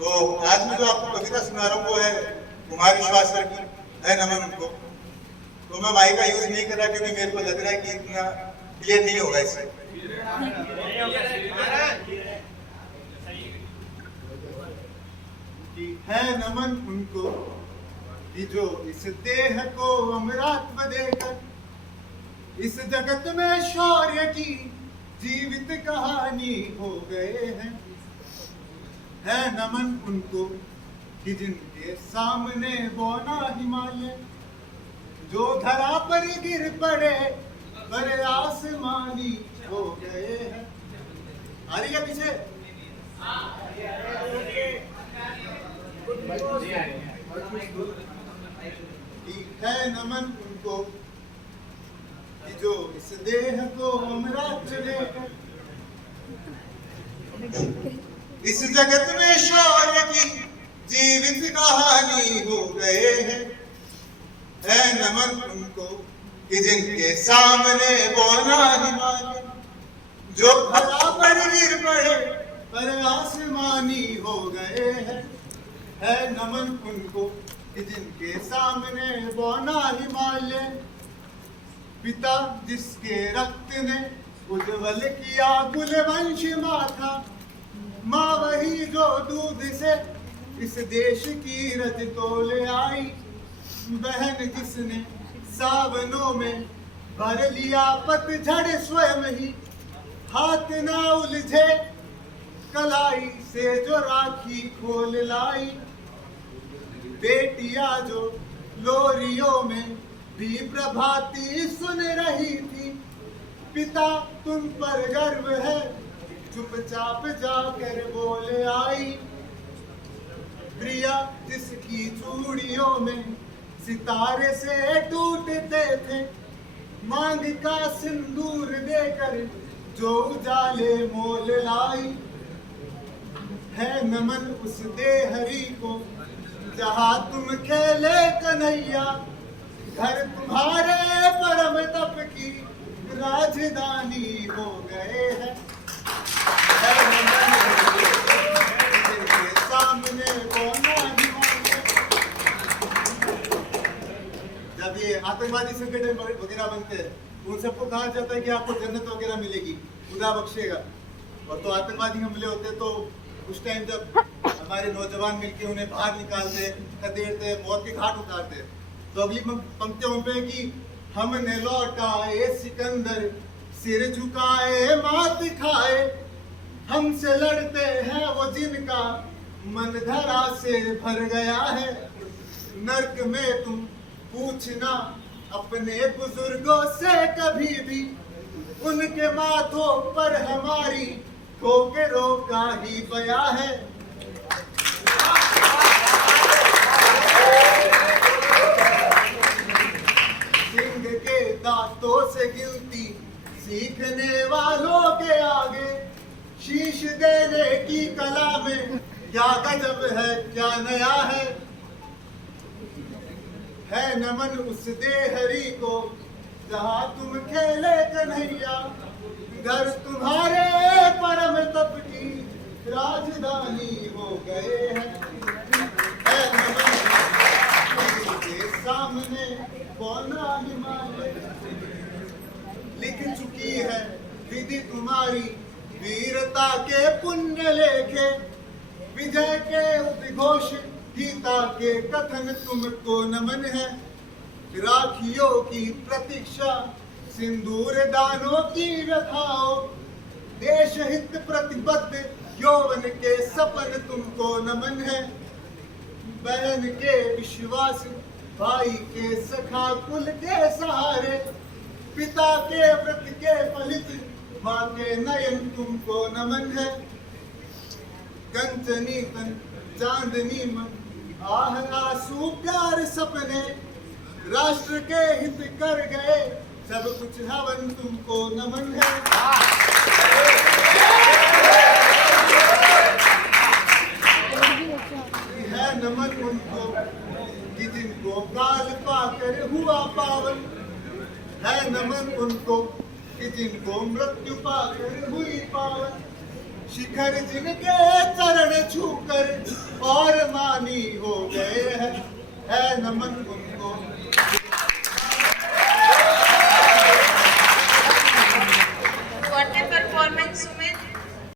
तो आज मैं जो आपको कविता सुना रहा हूँ वो है कुमार विश्वास सर की, है नमन उनको। तो मैं माइक का यूज नहीं कर रहा क्योंकि मेरे को लग रहा है कि इतना क्लियर नहीं होगा इससे। है नमन उनको कि जो इस देह को अमरात्म देकर इस जगत में शौर्य की जीवित कहानी हो गए हैं। है नमन उनको कि जिनके सामने बौना हिमालय जो धरा पर गिर पड़े पर आसमानी हो गए हैं। आ रही है पीछे? है नमन उनको कि जो इस देह को अमरात लेकर इस जगत में शौर्य की जीवित कहानी हो गए हैं। है नमन उनको कि जिनके सामने बौना हिमालय जो धरा पर गिर पड़े पर आसमानी हो गए हैं। है नमन उनको कि जिनके सामने बौना हिमालय पिता जिसके रक्त ने उज्जवल किया कुलवंश माथा, माँ वही जो दूध से इस देश की रज तोले आई, बहन जिसने सावनों में भर लिया पतझड़ स्वयं ही, हाथ ना उलझे कलाई से जो राखी खोल लाई, बेटिया जो लोरियों में भी प्रभाती सुन रही थी, पिता तुम पर गर्व है चुपचाप जाकर बोले आई, प्रिया जिसकी चूड़ियों में सितारे से टूटते थे, मांग का सिंदूर देकर जो उजाले मोल लाई। है नमन उस देहरी को जहाँ तुम खेले कन्हैया, घर तुम्हारे परम तप की राजधानी हो गए हैं। है नमन जिनके सामने बौना हिमालय। जब ये आतंकवादी संगठन वगैरह बनते हैं उन सबको कहा जाता है कि आपको जन्नत वगैरह मिलेगी, खुदा बख्शेगा। और तो आतंकवादी हमले होते तो उस टाइम जब हमारे नौजवान मिलके उन्हें बाहर निकालते, खदेड़ते, मौत के घाट उतारते, तो अगली पंक्तियों पे कि हमने लौटाए सिकंदर सिर झुकाए मात खाए, हमसे लड़ते हैं वो जिनका मन धरा से भर गया है, नर्क में तुम पूछना अपने बुजुर्गों से कभी भी, उनके माथों पर हमारी ठोकरों का ही बया है। सिंह के दांतों से गिनती सीखने वालों के आगे, शीश देने की कला में क्या गजब है क्या नया है। है नमन उस देहरी को जहाँ तुम खेले कन्हैया, घर तुम्हारे परम तप की राजधानी हो गए हैं। है नमन के सामने बौना हिमालय, लिख चुकी है विधि तुम्हारी वीरता के पुण्य लेखे, विजय के उद्घोष गीता के कथन तुमको नमन है, राखियों की प्रतीक्षा सिंदूर दानों की व्यथाओं, देश हित प्रतिबद्ध यौवन के सपन तुमको नमन है, बहन के विश्वास भाई के सखा कुल के सहारे, पिता के व्रत के फलित माँ के नयन तुमको नमन है, कंचनी तन चांदनी मन आह आंसू प्यार सपने, राष्ट्र के हित कर गए सब कुछ हवन तुमको नमन है। है नमन उनको कि जिनको काल पाकर हुआ पावन, है नमन उनको कि जिनको मृत्यु पाकर हुई पावन, शिखर जिनके चरण छू कर और मानी हो गए हैं, है नमन उनको